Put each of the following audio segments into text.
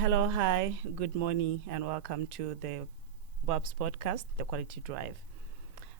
Hello, hi, good morning, and welcome to the Bob's podcast, The Quality Drive.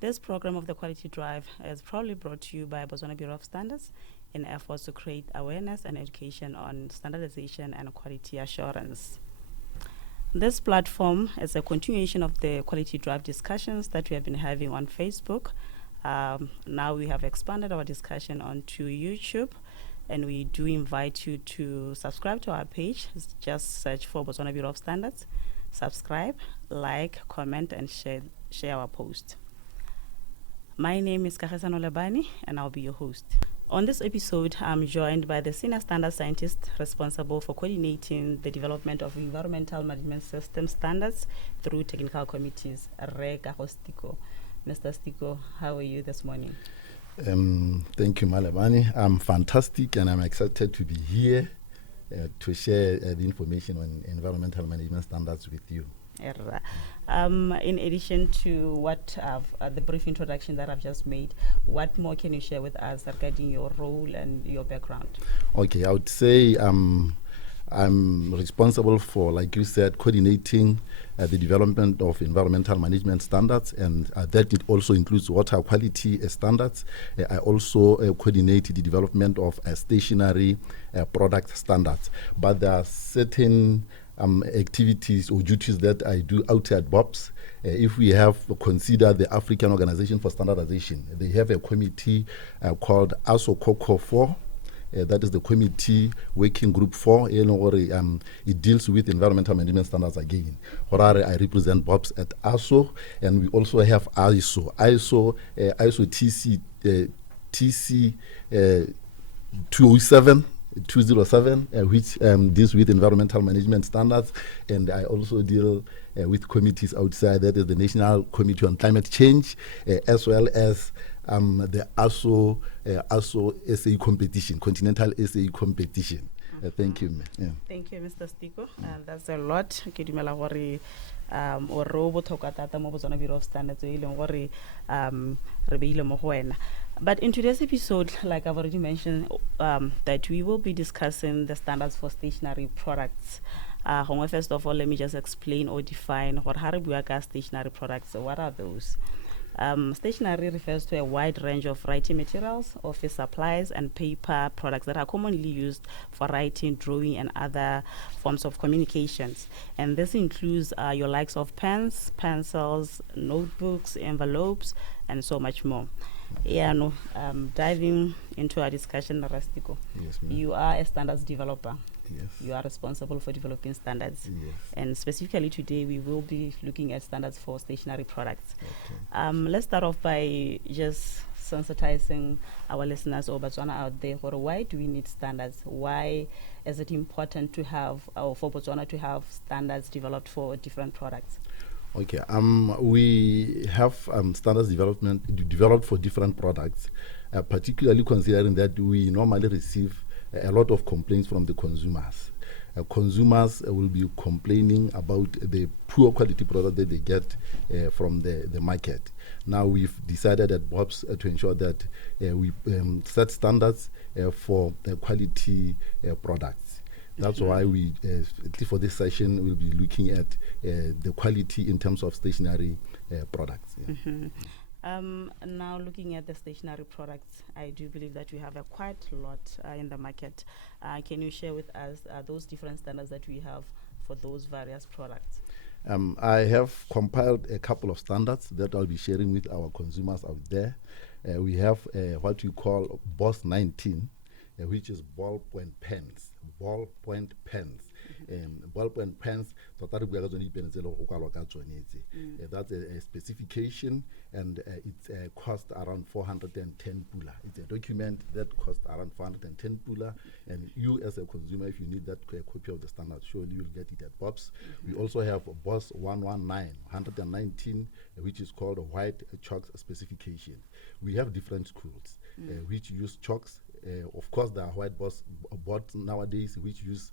This program of The Quality Drive is proudly brought to you by Botswana Bureau of Standards in efforts to create awareness and education on standardization and quality assurance. This platform is a continuation of the Quality Drive discussions that we have been having on Facebook. Now we have expanded our discussion onto YouTube, and we do invite you to subscribe to our page. Just search for Botswana Bureau of Standards. Subscribe, like, comment, and share our post. My name is 𝐒𝐭𝐚𝐭𝐢𝐨𝐏, and I'll be your host. On this episode, I'm joined by the senior standard scientist responsible for coordinating the development of environmental management system standards through technical committees, 𝐒𝐿𝐴𝐏. Mr. 𝐒𝐿𝐴𝐏, how are you this morning? Thank you, Malebane. I'm fantastic, and I'm excited to be here to share the information on environmental management standards with you. In addition to what the brief introduction that I've just made, what more can you share with us regarding your role and your background? Okay, I would say I'm responsible for, like you said, coordinating the development of environmental management standards, and that it also includes water quality standards. I also coordinate the development of stationery product standards. But there are certain activities or duties that I do outside BOPS. If we have considered the African Organization for Standardization, they have a committee called 𝐴SO-COCO4. That is the committee working group 4. It deals with environmental management standards again. I represent BOPS at 𝐴SO, and we also have ISO TC 207, which deals with environmental management standards, and I also deal with committees outside. That is the National Committee on Climate Change, as well as the 𝐴SO SA competition, Continental SA competition. Thank you. Yeah. Thank you, Mr. 𝐒𝐿𝐴𝐏. That's a lot. Ke dumela gore o re o botlhokwa thata mo Botswana Bureau of Standards e leng gore re beile mo go wena. But in today's episode, like I've already mentioned, that we will be discussing the standards for stationery products. First of all, let me just explain or define what stationery products. What are those? Stationery refers to a wide range of writing materials, office supplies, and paper products that are commonly used for writing, drawing, and other forms of communications. And this includes your likes of pens, pencils, notebooks, envelopes, and so much more. Diving into our discussion, 𝐒𝐿𝐴𝐏. Yes, ma'am. You are a standards developer. Yes. You are responsible for developing standards. Yes. And specifically today, we will be looking at standards for stationery products. Okay. Let's start off by just sensitizing our listeners or Botswana out there. Why do we need standards? Why is it important to have, or for Botswana to have standards developed for different products? Okay. We have standards developed for different products, particularly considering that we normally receive a lot of complaints from the consumers. Consumers will be complaining about the poor quality product that they get from the market. Now we've decided at BOPS to ensure that we set standards for quality products. That's why we, at least for this session, we'll be looking at the quality in terms of stationery products. Yeah. Now, looking at the stationery products, I do believe that we have quite a lot in the market. Can you share with us those different standards that we have for those various products? I have compiled a couple of standards that I'll be sharing with our consumers out there. We have what you call BOSS 19, which is ballpoint pens. Ballpoint pens. Ballpoint pens, that's a specification, and it costs around 410 pula. It's a document that costs around 410 pula, and you as a consumer, if you need that copy of the standard, surely you'll get it at BOPS. We also have BOSS 119, which is called a white chalk specification. We have different schools which use chalks. Of course, there are white boards nowadays which use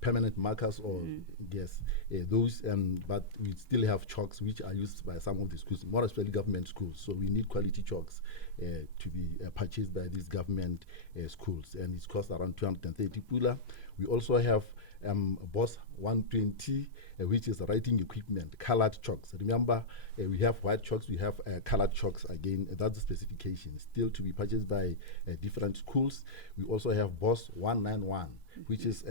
permanent markers or yes, those. But we still have chalks which are used by some of the schools, more especially government schools. So we need quality chalks to be purchased by these government schools, and it's cost around 230 pula. We also have BOSS 120, which is writing equipment, colored chalks. Remember, we have white chalks, we have colored chalks again. That's the specification, still to be purchased by different schools. We also have BOSS 191, which is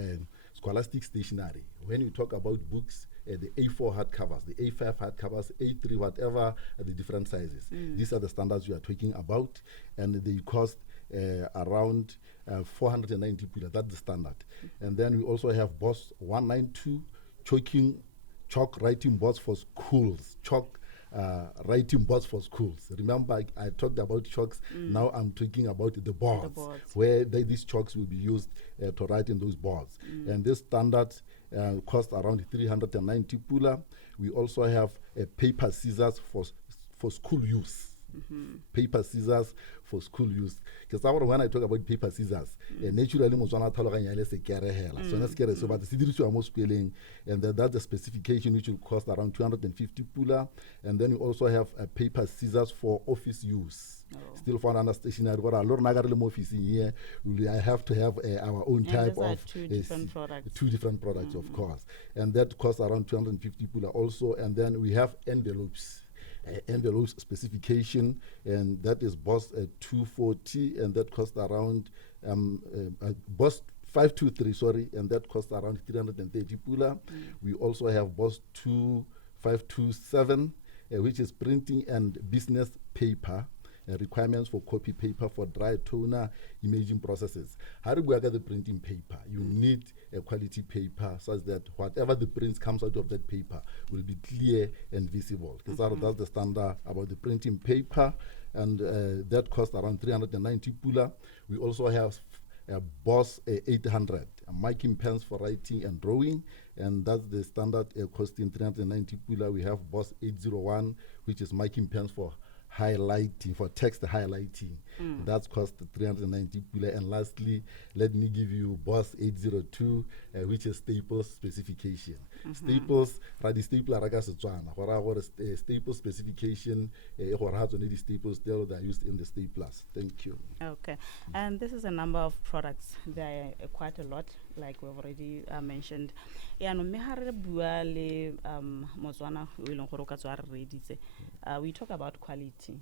scholastic stationery. When you talk about books, the A4 hardcovers, the A5 hardcovers, A3, whatever the different sizes. These are the standards we are talking about, and they cost around 490 pula. That's the standard. And then we also have BOSS 192, chalk writing boards for schools, chalk writing boards for schools. Remember, I talked about chalks. Now I'm talking about the boards, where these chalks will be used to write in those boards. And this standard cost around 390 pula. We also have paper scissors for school use. Paper scissors for school use. Because when I talk about paper scissors, naturally Motswana tlhaloganya le sekere hela. So let's get it. So but the didirisiwa mo sekoleng, and that's the specification, which will cost around 250 pula. And then we also have paper scissors for office use. Still found under stationery. But a lot of office in here, I have to have our own type of two different products. Two different products, of course, and that costs around 250 pula also. And then we have envelopes. Envelopes specification, and that is BOSS 240, and that cost around BOSS 523, sorry, and that cost around 330 pula. We also have BOSS 2527, which is printing and business paper. Requirements for copy paper for dry toner imaging processes. How do we get the printing paper? You need a quality paper such that whatever the prints comes out of that paper will be clear and visible. Because that's the standard about the printing paper, and that costs around 390 pula. We also have BOSS 800, marking pens for writing and drawing, and that's the standard costing 390 pula. We have BOSS 801, which is marking pens for highlighting, for text highlighting. That's cost 390 pula. And lastly, let me give you BOSS 802, which is staples specification. Staples, the stapler raga Setswana. Staples specification, the staples still they are used in the staplers. Thank you. Okay, and this is a number of products. There are quite a lot, like we've already mentioned. We talk about quality.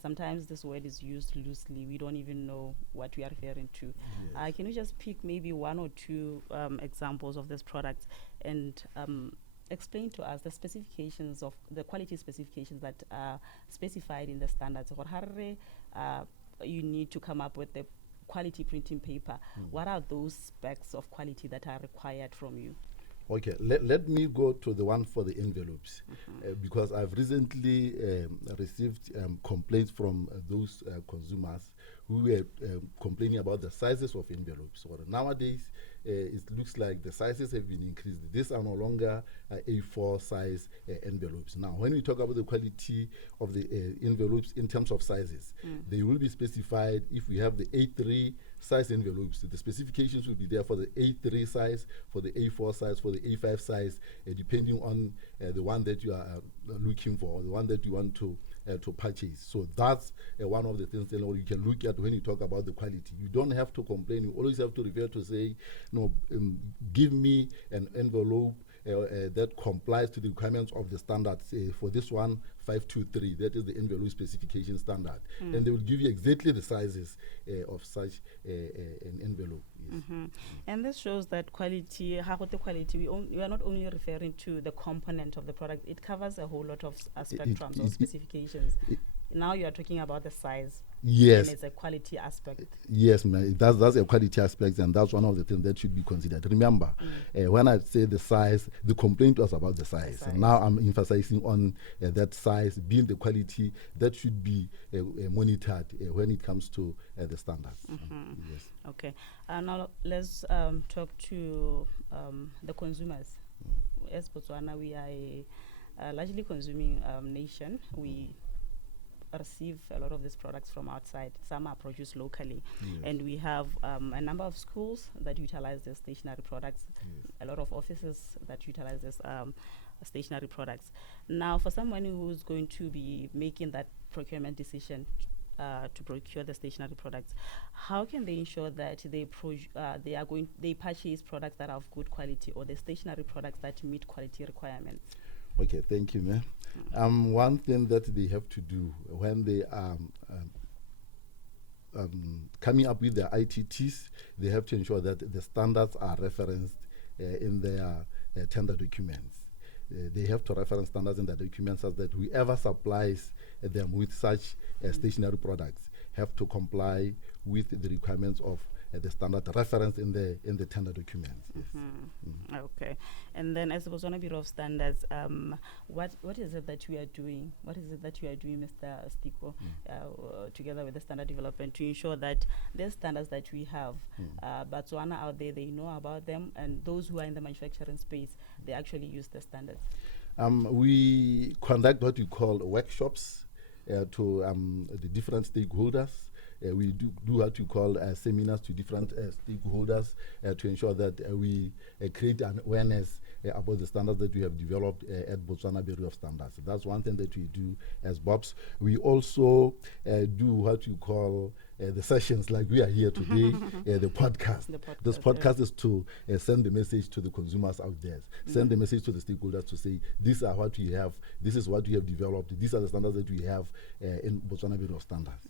Sometimes this word is used loosely. We don't even know what we are referring to. Yes. Can you just pick maybe one or two examples of this product and explain to us the specifications of the quality specifications that are specified in the standards? You need to come up with the quality printing paper. What are those specs of quality that are required from you? Okay, let me go to the one for the envelopes, because I've recently received complaints from those consumers who were complaining about the sizes of envelopes. Or nowadays, it looks like the sizes have been increased. These are no longer A4 size envelopes. Now, when we talk about the quality of the envelopes in terms of sizes, they will be specified. If we have the A3 size envelopes, the specifications will be there for the A3 size, for the A4 size, for the A5 size, depending on the one that you are looking for, or the one that you want to purchase. So that's one of the things that you can look at when you talk about the quality. You don't have to complain. You always have to refer to say, no, give me an envelope that complies to the requirements of the standards. For this one, 523, that is the envelope specification standard. And they will give you exactly the sizes of such an envelope. Yes. And this shows that quality, how the quality, we are not only referring to the component of the product, it covers a whole lot of spectrums or specifications. Now you are talking about the size. Yes. And it's a quality aspect. Yes, ma'am. That's a quality aspect, and that's one of the things that should be considered. Remember, when I say the size, the complaint was about the size. And now I'm emphasizing on that size being the quality that should be monitored when it comes to the standards. Yes. Okay. Now let's talk to the consumers. As Botswana, we are a largely consuming nation. We receive a lot of these products from outside. Some are produced locally. Yes. And we have a number of schools that utilize the stationery products, Yes. a lot of offices that utilize this stationery products. Now, for someone who's going to be making that procurement decision to procure the stationery products, how can they ensure that they purchase products that are of good quality, or the stationery products that meet quality requirements? Okay, thank you, ma'am. One thing that they have to do when they are coming up with their ITTs, they have to ensure that the standards are referenced in their tender documents. They have to reference standards in the documents so that whoever supplies them with such stationery products have to comply with the requirements of the standard reference in the tender documents. Yes. Okay. And then, as the Botswana Bureau of Standards, what is it that we are doing? What is it that you are doing, Mr. Stiko, together with the standard development, to ensure that the standards that we have, Botswana out there, they know about them, and those who are in the manufacturing space, they actually use the standards? We conduct what we call workshops to the different stakeholders. We do what we call seminars to different stakeholders to ensure that we create an awareness about the standards that we have developed at Botswana Bureau of Standards. That's one thing that we do as BOPS. We also do what we call the sessions like we are here today, the podcast. This podcast is to send the message to the consumers out there, send the message to the stakeholders to say, these are what we have, this is what we have developed, these are the standards that we have in Botswana Bureau of Standards.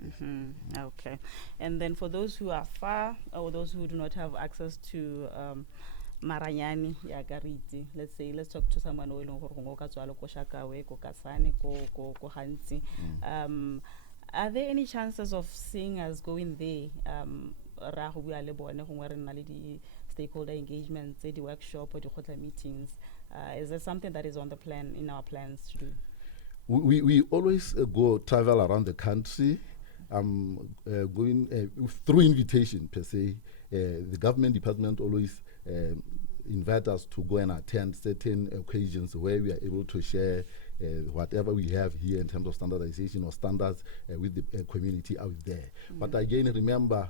Okay. And then for those who are far, or those who do not have access to Maranyani, Yagariti, let's talk to someone who are there any chances of seeing us going there? Stakeholder engagement, the workshop or the meetings. Is there something that is on the plan, in our plans to do? We always travel around the country, going through invitation per se. The government department always invite us to go and attend certain occasions where we are able to share whatever we have here in terms of standardization or standards with the community out there. But again, remember,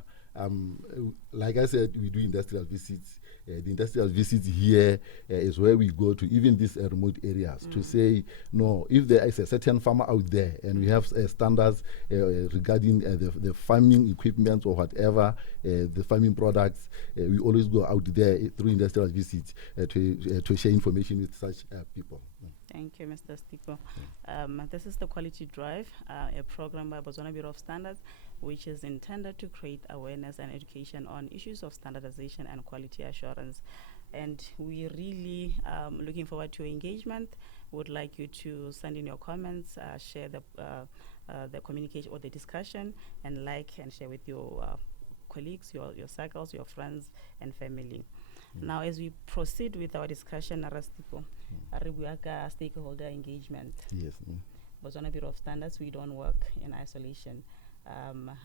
like I said, we do industrial visits. The industrial visits here is where we go to even these remote areas to say, no, if there is a certain farmer out there and we have standards regarding the farming equipment or whatever, the farming products, we always go out there through industrial visits to share information with such people. Thank you, Mr. Stiko. This is the Quality Drive, a program by Botswana Bureau of Standards, which is intended to create awareness and education on issues of standardization and quality assurance. And we really looking forward to your engagement. Would like you to send in your comments, share the communication or the discussion, and like and share with your colleagues, your circles, your friends and family. Now, as we proceed with our discussion, stakeholder engagement. Yes. Botswana Bureau of Standards, we don't work in isolation.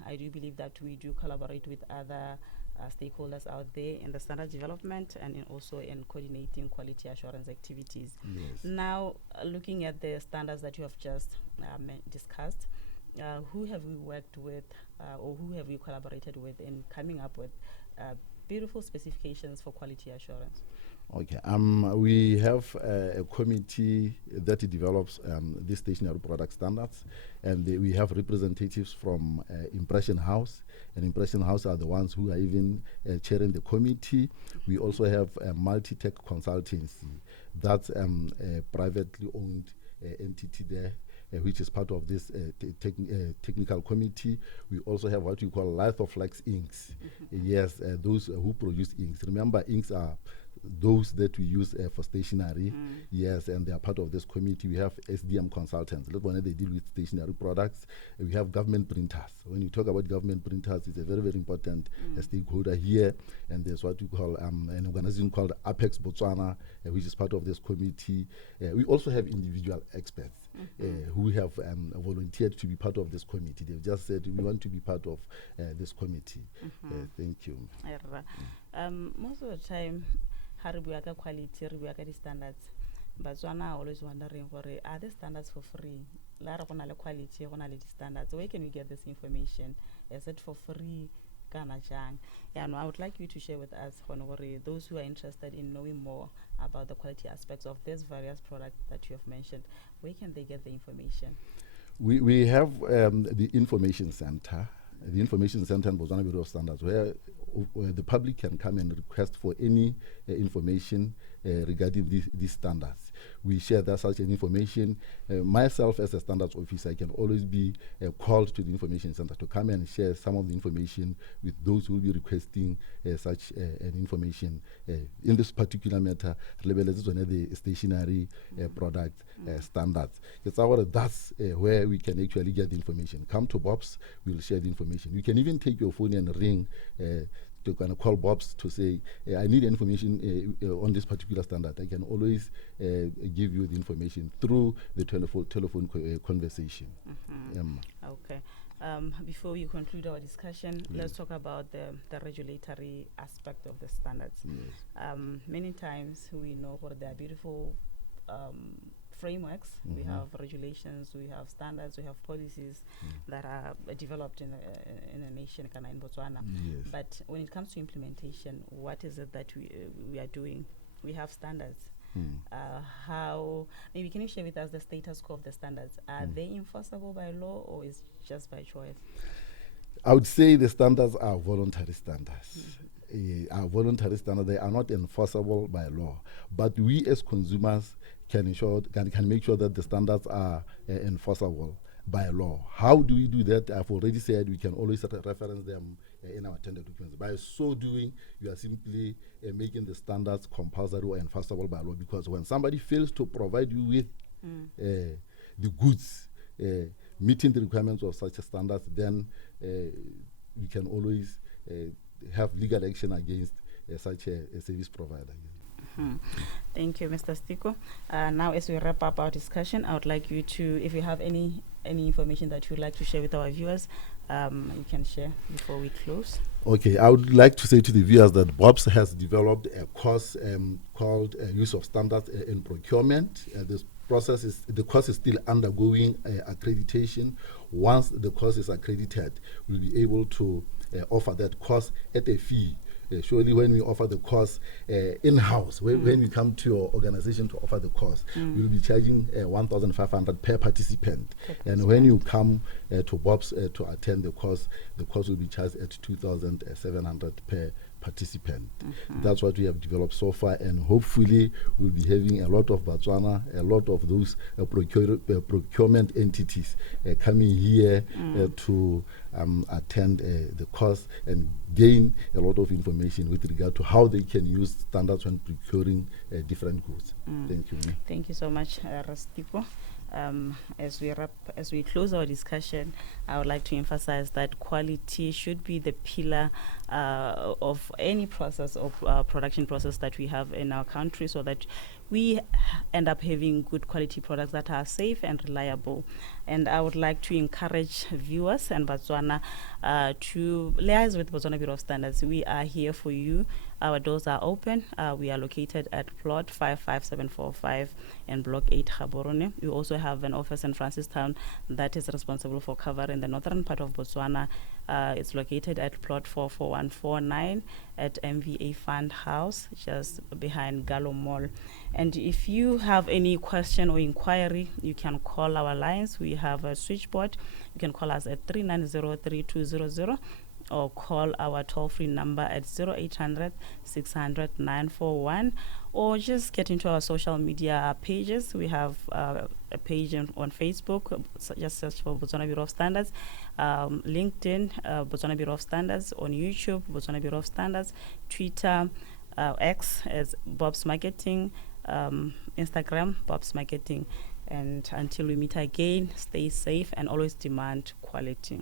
I do believe that we do collaborate with other stakeholders out there in the standard development and also in coordinating quality assurance activities. Yes. Now, looking at the standards that you have just discussed, who have we worked with or who have you collaborated with in coming up with beautiful specifications for quality assurance? Okay. We have a committee that develops these stationery product standards, and we have representatives from Impression House, and Impression House are the ones who are even chairing the committee. We also have Multi-Tech Consultancy. That's a privately owned entity there, which is part of this technical committee. We also have what we call Lithoflex inks. Yes, those who produce inks. Remember, inks are those that we use for stationery. Yes, and they are part of this committee. We have SDM consultants. Look, when they deal with stationery products. We have government printers. When you talk about government printers, it's a very, very important stakeholder here. And there's what we call an organization called Apex Botswana, which is part of this committee. We also have individual experts who have volunteered to be part of this committee. They've just said, we want to be part of this committee. Thank you. Most of the time, quality, standards. Botswana are always wondering, are the standards for free? la re go na le quality, go na le standards. Where can we get this information? Is it for free? Kana jang? Yeah, no, I would like you to share with us, those who are interested in knowing more about the quality aspects of these various products that you have mentioned. Where can they get the information? We have the information center. The information center in Botswana Bureau of Standards, where the public can come and request for any information regarding these standards. We share that such an information. Myself, as a standards officer, I can always be called to the information center to come and share some of the information with those who will be requesting such an information. In this particular matter, the stationery product standards. That's where we can actually get the information. Come to BOPS, we'll share the information. You can even take your phone and ring to kind of call BOPS to say, I need information on this particular standard. I can always give you the information through the telephone conversation. Okay. Before we conclude our discussion, let's talk about the regulatory aspect of the standards. Yes. Many times we know what they are beautiful frameworks. We have regulations, we have standards, we have policies that are developed in a nation, kind of in Botswana. Yes. But when it comes to implementation, what is it that we are doing? We have standards. How, maybe can you share with us the status quo of the standards? Are they enforceable by law, or is just by choice? I would say the standards are voluntary standards. Are voluntary standards. They are not enforceable by law, but we as consumers can make sure that the standards are enforceable by law. How do we do that? I've already said we can always reference them in our tender documents. By so doing, you are simply making the standards compulsory or enforceable by law, because when somebody fails to provide you with the goods meeting the requirements of such a standard, then we can always have legal action against such a service provider. Thank you, Mr. Stiko. Now, as we wrap up our discussion, I would like you to, if you have any information that you'd like to share with our viewers, you can share before we close. Okay, I would like to say to the viewers that BOPS has developed a course called Use of Standards in Procurement. The course is still undergoing accreditation. Once the course is accredited, we'll be able to offer that course at a fee. Surely when we offer the course in-house, when we come to your organization to offer the course, we'll be charging 1,500 per participant. And when you come to BOPS to attend the course will be charged at 2,700 per participant. That's what we have developed so far, and hopefully we'll be having a lot of Botswana, a lot of those procurement entities coming here to attend the course and gain a lot of information with regard to how they can use standards when procuring different goods. Thank you. Thank you so much, Rastiko. As we close our discussion, I would like to emphasize that quality should be the pillar of any process or production process that we have in our country, so that we end up having good quality products that are safe and reliable. And I would like to encourage viewers and Botswana to liaise with Botswana Bureau of Standards. We are here for you. Our doors are open. We are located at plot 55745 and block 8 Gaborone. We also have an office in Francistown that is responsible for covering the northern part of Botswana. It's located at plot 44149 at MVA Fund House, just behind Gallo Mall. And if you have any question or inquiry, you can call our lines. We have a switchboard. You can call us at 390-3200 or call our toll-free number at 0800 600 941, or just get into our social media pages. We have a page on Facebook, just search for Botswana Bureau of Standards, LinkedIn, Botswana Bureau of Standards, on YouTube, Botswana Bureau of Standards, Twitter, X as Bob's Marketing, Instagram, Bob's Marketing. And until we meet again, stay safe and always demand quality.